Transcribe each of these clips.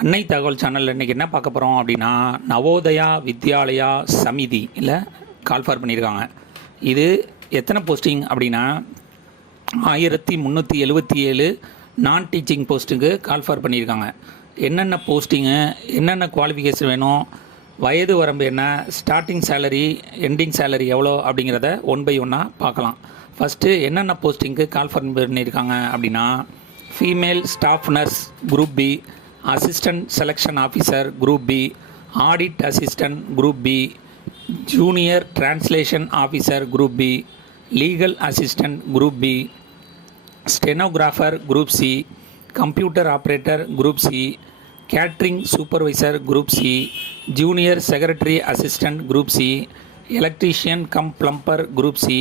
அன்னை தகவல் சேனலில் இன்றைக்கி என்ன பார்க்க போகிறோம் அப்படின்னா நவோதயா வித்யாலயா சமிதி இல்லை கால்ஃபார் பண்ணியிருக்காங்க. இது எத்தனை போஸ்டிங் அப்படின்னா ஆயிரத்தி முந்நூற்றி எழுபத்தி ஏழு நான் டீச்சிங் போஸ்ட்டுக்கு கால்ஃபார் பண்ணியிருக்காங்க. என்னென்ன போஸ்டிங்கு என்னென்ன குவாலிஃபிகேஷன் வேணும் வயது வரம்பு என்ன ஸ்டார்டிங் சேலரி எண்டிங் சேலரி எவ்வளோ அப்படிங்கிறத ஒன் பை ஒன்னாக பார்க்கலாம். ஃபஸ்ட்டு என்னென்ன போஸ்டிங்க்கு கால்ஃபார் பண்ணியிருக்காங்க அப்படின்னா female staff nurse group B assistant selection officer group B audit assistant group B junior translation officer group B legal assistant group B stenographer group C computer operator group C catering supervisor group C junior secretary assistant group C electrician cum plumber group C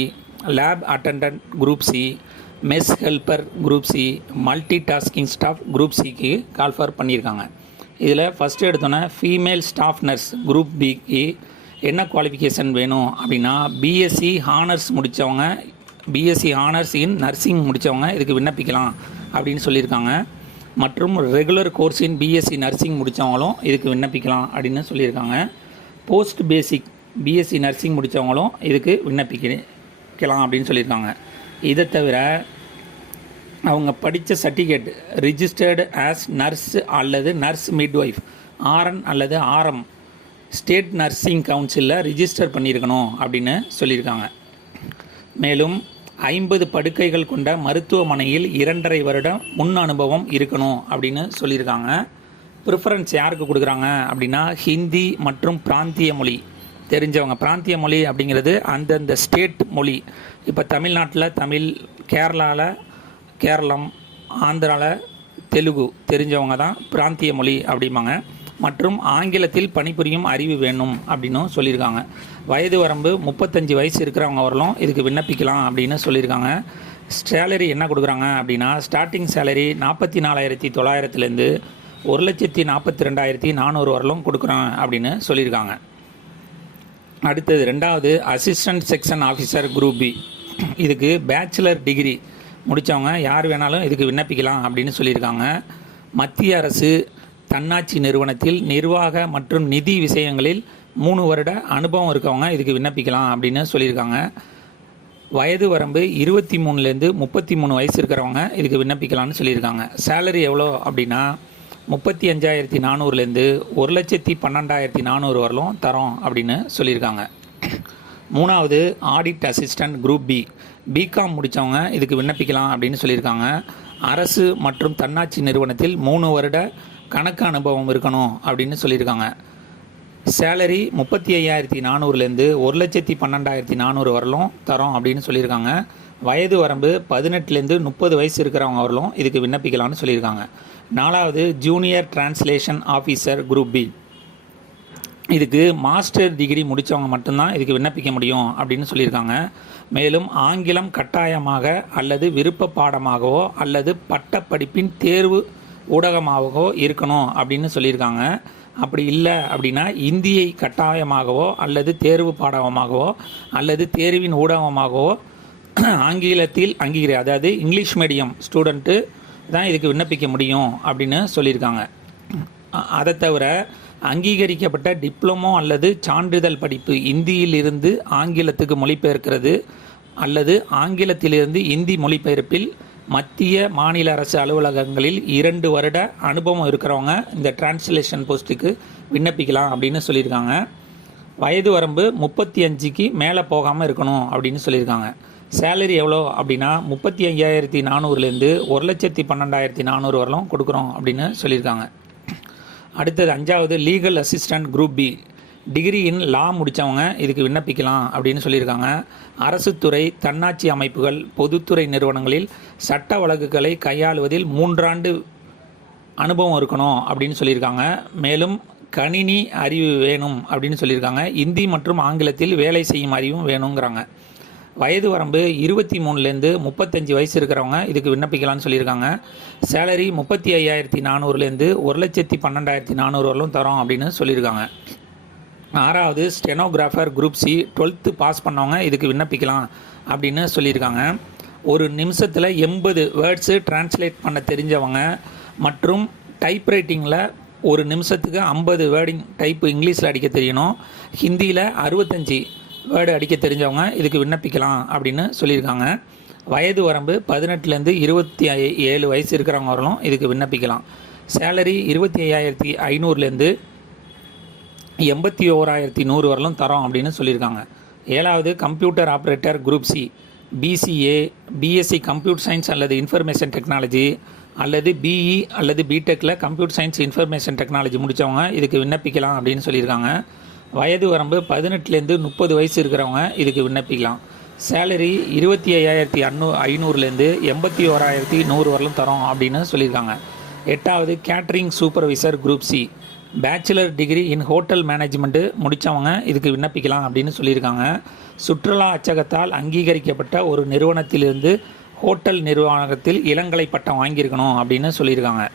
lab attendant group C mess helper group C multi tasking staff group சிக்கு call for பண்ணியிருக்காங்க. இதில் first எடுத்தோன்னே female staff nurse group பிக்கு என்ன qualification வேணும் அப்படின்னா BSc honours முடித்தவங்க BSc honours in nursing முடித்தவங்க இதுக்கு விண்ணப்பிக்கலாம் அப்படின்னு சொல்லியிருக்காங்க. மற்றும் regular course in BSc nursing முடித்தவங்களும் இதுக்கு விண்ணப்பிக்கலாம் அப்படின்னு சொல்லியிருக்காங்க. போஸ்ட் பேசிக் பிஎஸ்சி நர்சிங் முடித்தவங்களும் இதுக்கு விண்ணப்பிக்கலாம் அப்படின்னு சொல்லியிருக்காங்க. இதை தவிர அவங்க படித்த சர்டிஃபிகேட் ரிஜிஸ்டர்டு ஆஸ் நர்ஸ் அல்லது நர்ஸ் மிட்வைஃப் ஆர்என் அல்லது ஆர்எம் ஸ்டேட் நர்சிங் கவுன்சிலில் ரிஜிஸ்டர் பண்ணியிருக்கணும் அப்படின்னு சொல்லியிருக்காங்க. மேலும் ஐம்பது படுக்கைகள் கொண்ட மருத்துவமனையில் இரண்டரை வருடம் முன் அனுபவம் இருக்கணும் அப்படின்னு சொல்லியிருக்காங்க. ப்ரிஃபரன்ஸ் யாருக்கு கொடுக்குறாங்க அப்படின்னா ஹிந்தி மற்றும் பிராந்திய மொழி. தெரிஞ்சவங்க பிராந்திய மொழி அப்படிங்கிறது அந்தந்த ஸ்டேட் மொழி. இப்போ தமிழ்நாட்டில் தமிழ் கேரளாவில் கேரளம் ஆந்திராவில் தெலுங்கு தெரிஞ்சவங்க தான் பிராந்திய மொழி அப்படிம்பாங்க. மற்றும் ஆங்கிலத்தில் பணிபுரியும் அறிவு வேணும் அப்படின்னும் சொல்லியிருக்காங்க. வயது வரம்பு முப்பத்தஞ்சு வயசு இருக்கிறவங்க வரலும் இதுக்கு விண்ணப்பிக்கலாம் அப்படின்னு சொல்லியிருக்காங்க. சேலரி என்ன கொடுக்குறாங்க அப்படின்னா ஸ்டார்டிங் சேலரி நாற்பத்தி நாலாயிரத்தி தொள்ளாயிரத்துலேருந்து ஒரு லட்சத்தி நாற்பத்தி ரெண்டாயிரத்தி நானூறு வரலும் கொடுக்குறாங்க அப்படின்னு சொல்லியிருக்காங்க. அடுத்தது ரெண்டாவது assistant section officer group B இதுக்கு பேச்சுலர் டிகிரி முடித்தவங்க யார் வேணாலும் இதுக்கு விண்ணப்பிக்கலாம் அப்படின்னு சொல்லியிருக்காங்க. மத்திய அரசு தன்னாட்சி நிறுவனத்தில் நிர்வாக மற்றும் நிதி விஷயங்களில் மூணு வருட அனுபவம் இருக்கவங்க இதுக்கு விண்ணப்பிக்கலாம் அப்படின்னு சொல்லியிருக்காங்க. வயது வரம்பு இருபத்தி மூணுலேருந்து முப்பத்தி மூணு வயசு இருக்கிறவங்க இதுக்கு விண்ணப்பிக்கலாம்னு சொல்லியிருக்காங்க. சேலரி எவ்வளோ அப்படின்னா முப்பத்தி அஞ்சாயிரத்தி நானூறுலேருந்து ஒரு லட்சத்தி பன்னெண்டாயிரத்தி நானூறு வரலும் தரோம் அப்படின்னு சொல்லியிருக்காங்க. மூணாவது audit assistant group B BCom முடித்தவங்க இதுக்கு விண்ணப்பிக்கலாம் அப்படின்னு சொல்லியிருக்காங்க. அரசு மற்றும் தன்னாட்சி நிறுவனத்தில் மூணு வருட கணக்கு அனுபவம் இருக்கணும் அப்படின்னு சொல்லியிருக்காங்க. சேலரி முப்பத்தி ஐயாயிரத்தி நானூறுலேருந்து ஒரு லட்சத்தி பன்னெண்டாயிரத்தி நானூறு வரலும் தரோம் அப்படின்னு சொல்லியிருக்காங்க. வயது வரம்பு பதினெட்டுலேருந்து முப்பது வயசு இருக்கிறவங்க வரலும் இதுக்கு விண்ணப்பிக்கலாம்னு சொல்லியிருக்காங்க. நாலாவது junior translation officer group B இதுக்கு மாஸ்டர் டிகிரி முடித்தவங்க மட்டும்தான் இதுக்கு விண்ணப்பிக்க முடியும் அப்படின்னு சொல்லியிருக்காங்க. மேலும் ஆங்கிலம் கட்டாயமாக அல்லது விருப்ப பாடமாகவோ அல்லது பட்டப்படிப்பின் தேர்வு ஊடகமாகவோ இருக்கணும் அப்படின்னு சொல்லியிருக்காங்க. அப்படி இல்லை அப்படின்னா இந்தியை கட்டாயமாகவோ அல்லது தேர்வு பாடமாகவோ அல்லது தேர்வின் ஊடகமாகவோ ஆங்கிலத்தில் அங்கீகரி அதாவது இங்கிலீஷ் மீடியம் ஸ்டூடெண்ட்டு தான் இதுக்கு விண்ணப்பிக்க முடியும் அப்படின்னு சொல்லியிருக்காங்க. அதை தவிர அங்கீகரிக்கப்பட்ட டிப்ளமோ அல்லது சான்றிதழ் படிப்பு இந்தியிலிருந்து ஆங்கிலத்துக்கு மொழிபெயர்க்கிறது அல்லது ஆங்கிலத்திலிருந்து இந்தி மொழிபெயர்ப்பில் மத்திய மாநில அரசு அலுவலகங்களில் இரண்டு வருட அனுபவம் இருக்கிறவங்க இந்த டிரான்ஸ்லேஷன் போஸ்ட்டுக்கு விண்ணப்பிக்கலாம் அப்படின்னு சொல்லியிருக்காங்க. வயது வரம்பு முப்பத்தி அஞ்சுக்கு மேலே போகாமல் இருக்கணும் அப்படின்னு சொல்லியிருக்காங்க. சேலரி எவ்வளோ அப்படின்னா முப்பத்தி ஐயாயிரத்தி நானூறுலேருந்து ஒரு லட்சத்தி பன்னெண்டாயிரத்தி நானூறு வரலும் கொடுக்குறோம் அப்படின்னு சொல்லியிருக்காங்க. அடுத்தது அஞ்சாவது legal assistant group B degree in law முடித்தவங்க இதுக்கு விண்ணப்பிக்கலாம் அப்படின்னு சொல்லியிருக்காங்க. அரசு துறை தன்னாட்சி அமைப்புகள் பொதுத்துறை நிறுவனங்களில் சட்ட வழக்குகளை கையாளுவதில் மூன்றாண்டு அனுபவம் இருக்கணும் அப்படின்னு சொல்லியிருக்காங்க. மேலும் கணினி அறிவு வேணும் அப்படின்னு சொல்லியிருக்காங்க. இந்தி மற்றும் ஆங்கிலத்தில் வேலை செய்யும் அறிவும் வேணுங்கிறாங்க. வயது வரம்பு இருபத்தி மூணுலேருந்து முப்பத்தஞ்சு வயசு இருக்கிறவங்க இதுக்கு விண்ணப்பிக்கலாம்னு சொல்லியிருக்காங்க. சேலரி முப்பத்தி ஐயாயிரத்தி நானூறுலேருந்து ஒரு லட்சத்தி பன்னெண்டாயிரத்தி நானூறு வரலும் தரோம் அப்படின்னு சொல்லியிருக்காங்க. ஆறாவது stenographer group C twelfth pass பண்ணவங்க இதுக்கு விண்ணப்பிக்கலாம் அப்படின்னு சொல்லியிருக்காங்க. ஒரு நிமிஷத்தில் எண்பது வேர்ட்ஸு டிரான்ஸ்லேட் பண்ண தெரிஞ்சவங்க மற்றும் டைப்ரைட்டிங்கில் ஒரு நிமிஷத்துக்கு ஐம்பது வேர்டிங் டைப்பு இங்கிலீஷில் அடிக்க தெரியணும். ஹிந்தியில் அறுபத்தஞ்சி வேர்டு அடிக்க தெரிஞ்சவங்க இதுக்கு விண்ணப்பிக்கலாம் அப்படின்னு சொல்லியிருக்காங்க. வயது வரம்பு பதினெட்டுலேருந்து இருபத்தி ஐ- ஏழு வயசு இருக்கிறவங்க வரலும் இதுக்கு விண்ணப்பிக்கலாம். சேலரி இருபத்தி ஐயாயிரத்தி ஐநூறுலேருந்து எண்பத்தி ஓராயிரத்தி நூறு வரலும் தரோம் அப்படின்னு சொல்லியிருக்காங்க. ஏழாவது computer operator group C BCA BSc computer science அல்லது இன்ஃபர்மேஷன் டெக்னாலஜி அல்லது பிஇ அல்லது பிடெக்கில் கம்ப்யூட்டர் சயின்ஸ் இன்ஃபர்மேஷன் டெக்னாலஜி முடித்தவங்க இதுக்கு விண்ணப்பிக்கலாம் அப்படின்னு சொல்லியிருக்காங்க. வயது வரம்பு பதினெட்டுலேருந்து முப்பது வயசு இருக்கிறவங்க இதுக்கு விண்ணப்பிக்கலாம். சேலரி இருபத்தி ஐயாயிரத்தி அன்னூ ஐநூறுலேருந்து எண்பத்தி ஓராயிரத்தி நூறு வரலும் தரோம் அப்படின்னு சொல்லியிருக்காங்க. எட்டாவது catering supervisor group C. Bachelor degree in hotel management முடித்தவங்க இதுக்கு விண்ணப்பிக்கலாம் அப்படின்னு சொல்லியிருக்காங்க. சுற்றுலா அச்சகத்தால் அங்கீகரிக்கப்பட்ட ஒரு நிறுவனத்திலிருந்து ஹோட்டல் நிர்வாகத்தில் இளங்கலை பட்டம் வாங்கியிருக்கணும் அப்படின்னு சொல்லியிருக்காங்க.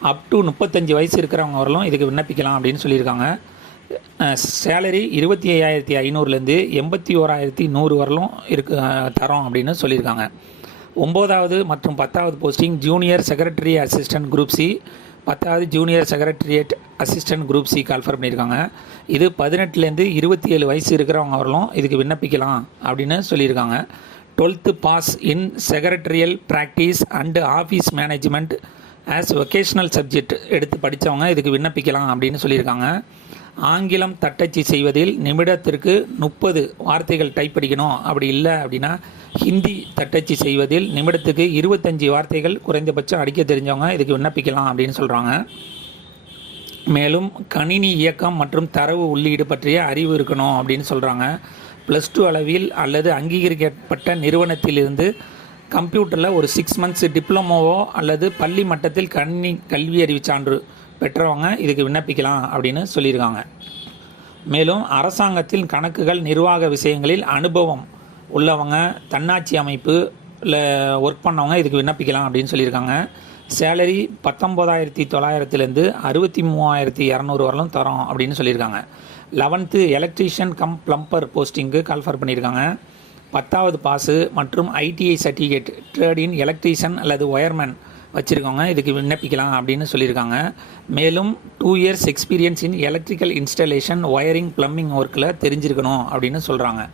அப் டு முப்பத்தஞ்சு வயசு இருக்கிறவங்க வரலும் இதுக்கு விண்ணப்பிக்கலாம் அப்படின்னு சொல்லியிருக்காங்க. சேலரி இருபத்தி ஐயாயிரத்தி ஐநூறுலேருந்து எண்பத்தி ஓராயிரத்தி நூறு வரலும் இருக்கு தரோம் அப்படின்னு சொல்லியிருக்காங்க. ஒம்போதாவது மற்றும் பத்தாவது posting junior secretary assistant group C பத்தாவது junior secretariat assistant group C call for பண்ணியிருக்காங்க. இது பதினெட்டுலேருந்து இருபத்தி ஏழு வயசு இருக்கிறவங்க வரலும் இதுக்கு விண்ணப்பிக்கலாம் அப்படின்னு சொல்லியிருக்காங்க. Twelfth pass in secretarial practice and office management as vocational subject எடுத்து படித்தவங்க இதுக்கு விண்ணப்பிக்கலாம் அப்படின்னு சொல்லியிருக்காங்க. ஆங்கிலம் தட்டச்சு செய்வதில் நிமிடத்திற்கு முப்பது வார்த்தைகள் டைப் அடிக்கணும். அப்படி இல்லை அப்படின்னா ஹிந்தி தட்டச்சு செய்வதில் நிமிடத்துக்கு இருபத்தஞ்சி வார்த்தைகள் குறைந்தபட்சம் அடிக்க தெரிஞ்சவங்க இதுக்கு விண்ணப்பிக்கலாம் அப்படின்னு சொல்கிறாங்க மேலும் கணினி இயக்கம் மற்றும் தரவு உள்ளீடு பற்றிய அறிவு இருக்கணும் அப்படின்னு சொல்கிறாங்க ப்ளஸ் டூ அளவில் அல்லது அங்கீகரிக்கப்பட்ட நிறுவனத்திலிருந்து கம்ப்யூட்டரில் ஒரு சிக்ஸ் மந்த்ஸ் டிப்ளமோவோ அல்லது பள்ளி மட்டத்தில் கணினி கல்வி அறிவு சான்று பெற்றவங்க இதுக்கு விண்ணப்பிக்கலாம் அப்படின்னு சொல்லியிருக்காங்க. மேலும் அரசாங்கத்தின் கணக்குகள் நிர்வாக விஷயங்களில் அனுபவம் உள்ளவங்க தன்னாட்சி அமைப்பு இல்லை ஒர்க் பண்ணவங்க இதுக்கு விண்ணப்பிக்கலாம் அப்படின்னு சொல்லியிருக்காங்க. சேலரி பத்தொம்போதாயிரத்தி தொள்ளாயிரத்துலேருந்து அறுபத்தி மூவாயிரத்தி இரநூறு வரலும் தரோம் அப்படின்னு சொல்லியிருக்காங்க. லெவன்த்து எலக்ட்ரீஷியன் கம் ப்ளம்பர் போஸ்டிங்க்கு கால்ஃபர் பண்ணியிருக்காங்க. பத்தாவது பாஸு மற்றும் ITI certificate trade in electrician அல்லது ஒயர்மேன் வச்சுருக்கோங்க இதுக்கு விண்ணப்பிக்கலாம் அப்படின்னு சொல்லியிருக்காங்க. மேலும் two years experience in electrical installation wiring plumbing ஒர்க்கில் தெரிஞ்சிருக்கணும் அப்படின்னு சொல்கிறாங்க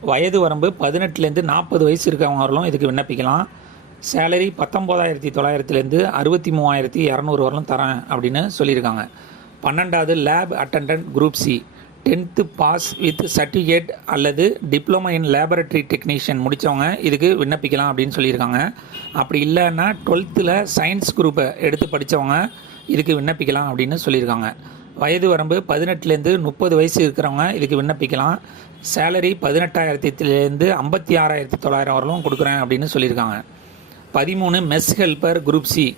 வயது வரம்பு பதினெட்டுலேருந்து நாற்பது வயசு இருக்கிறவங்களும் வரலும் இதுக்கு விண்ணப்பிக்கலாம். சேலரி பத்தொம்போதாயிரத்தி தொள்ளாயிரத்துலேருந்து அறுபத்தி மூவாயிரத்தி இரநூறு வரலும் தரேன் அப்படின்னு சொல்லியிருக்காங்க. பன்னெண்டாவது lab attendant group C tenth pass with certificate அல்லது டிப்ளமோ இன் லேபரட்டரி டெக்னீஷியன் முடித்தவங்க இதுக்கு விண்ணப்பிக்கலாம் அப்படின்னு சொல்லியிருக்காங்க. அப்படி இல்லைன்னா டுவெல்த்தில் சயின்ஸ் குரூப்பை எடுத்து படித்தவங்க இதுக்கு விண்ணப்பிக்கலாம் அப்படின்னு சொல்லியிருக்காங்க. வயது வரம்பு பதினெட்டுலேருந்து முப்பது வயசு இருக்கிறவங்க இதுக்கு விண்ணப்பிக்கலாம். சேலரி பதினெட்டாயிரத்திலேருந்து ஐம்பத்தி ஆறாயிரத்தி தொள்ளாயிரம் வரலும் கொடுக்குறேன் அப்படின்னு சொல்லியிருக்காங்க. பதிமூணு mess helper group C.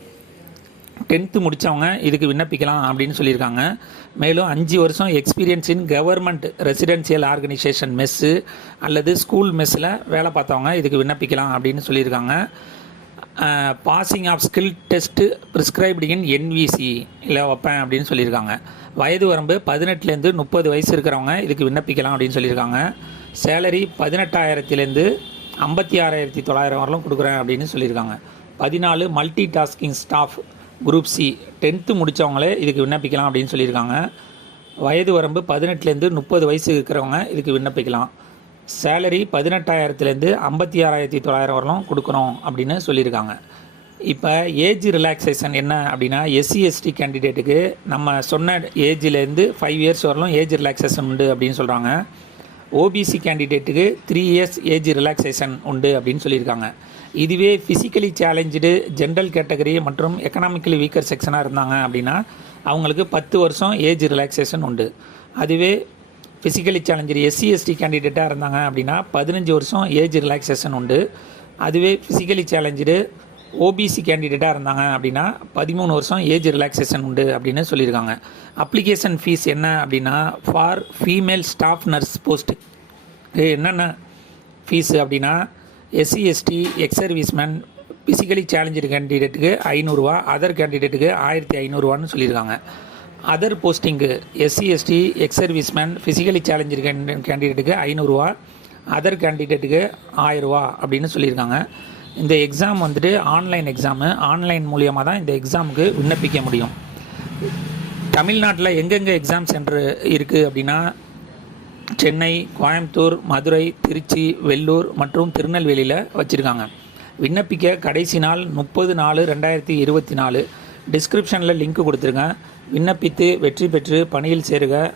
Tenth முடித்தவங்க இதுக்கு விண்ணப்பிக்கலாம் அப்படின்னு சொல்லியிருக்காங்க. மேலும் அஞ்சு வருஷம் experience in government residential organisation mess அல்லது ஸ்கூல் மெஸ்ஸில் வேலை பார்த்தவங்க இதுக்கு விண்ணப்பிக்கலாம் அப்படின்னு சொல்லியிருக்காங்க. Passing of skill test prescribed in NVC இல்லை வைப்பேன் அப்படின்னு சொல்லியிருக்காங்க. வயது வரம்பு பதினெட்டுலேருந்து முப்பது வயசு இருக்கிறவங்க இதுக்கு விண்ணப்பிக்கலாம் அப்படின்னு சொல்லியிருக்காங்க. சேலரி பதினெட்டாயிரத்துலேருந்து ஐம்பத்தி ஆறாயிரத்தி தொள்ளாயிரம் வரலும் கொடுக்குறேன் அப்படின்னு சொல்லியிருக்காங்க. பதினாலு multi tasking staff group C tenth முடித்தவங்களே இதுக்கு விண்ணப்பிக்கலாம் அப்படின்னு சொல்லியிருக்காங்க. வயது வரம்பு பதினெட்டுலேருந்து முப்பது வயசு இருக்கிறவங்க இதுக்கு விண்ணப்பிக்கலாம். சேலரி பதினெட்டாயிரத்துலேருந்து ஐம்பத்தி ஆறாயிரத்தி தொள்ளாயிரம் வரலும் கொடுக்குறோம் அப்படின்னு சொல்லியிருக்காங்க. இப்போ ஏஜ் ரிலாக்ஸேஷன் என்ன அப்படின்னா எஸ்சி எஸ்டி கேண்டிடேட்டுக்கு நம்ம சொன்ன ஏஜ்லேருந்து ஃபைவ் இயர்ஸ் வரலும் ஏஜ் ரிலாக்ஸேஷன் உண்டு அப்படின்னு சொல்கிறாங்க ஓபிசி கேண்டிடேட்டுக்கு த்ரீ இயர்ஸ் ஏஜ் ரிலாக்ஸேஷன் உண்டு அப்படின்னு சொல்லியிருக்காங்க. இதுவே ஃபிசிக்கலி சேலஞ்சு ஜென்ரல் கேட்டகரி மற்றும் எக்கனாமிக்கலி வீக்கர் செக்ஷனாக இருந்தாங்க அப்படின்னா அவங்களுக்கு பத்து வருஷம் ஏஜ் ரிலாக்ஸேஷன் உண்டு. அதுவே ஃபிசிக்கலி சேலஞ்சு எஸ்சி எஸ்டி கேண்டிடேட்டாக இருந்தாங்க அப்படின்னா பதினஞ்சு வருஷம் ஏஜ் ரிலாக்ஸேஷன் உண்டு. அதுவே ஃபிசிக்கலி சேலஞ்சு ஓபிசி கேண்டிடேட்டாக இருந்தாங்க அப்படின்னா பதிமூணு வருஷம் ஏஜ் ரிலாக்ஸேஷன் உண்டு அப்படின்னு சொல்லியிருக்காங்க. அப்ளிகேஷன் ஃபீஸ் என்ன அப்படின்னா for female staff nurse post என்னென்ன ஃபீஸு அப்படின்னா SC ST ex serviceman physically challenger கேண்டிடேட்டுக்கு ஐநூறுரூவா அதர் கேண்டிடேட்டுக்கு ஆயிரத்தி ஐநூறுரூவான்னு சொல்லியிருக்காங்க. Other posting SC ST ex serviceman physically challenger கேண்டிடேட்டுக்கு ஐநூறுரூவா அதர் கேண்டிடேட்டுக்கு ஆயிரரூவா அப்படின்னு சொல்லியிருக்காங்க. இந்த எக்ஸாம் வந்துட்டு ஆன்லைன் எக்ஸாமு ஆன்லைன் மூலியமாக தான் இந்த எக்ஸாமுக்கு விண்ணப்பிக்க முடியும். தமிழ்நாட்டில் எங்கெங்கே எக்ஸாம் சென்டர் இருக்குது அப்படின்னா சென்னை கோயம்புத்தூர் மதுரை திருச்சி வெள்ளூர் மற்றும் திருநெல்வேலியில் வச்சுருக்காங்க. விண்ணப்பிக்க கடைசி நாள் முப்பது நாலு ரெண்டாயிரத்தி இருபத்தி நாலு. டிஸ்கிரிப்ஷனில் லிங்க் கொடுத்துருங்க. விண்ணப்பித்து வெற்றி பெற்று பணியில் சேருக.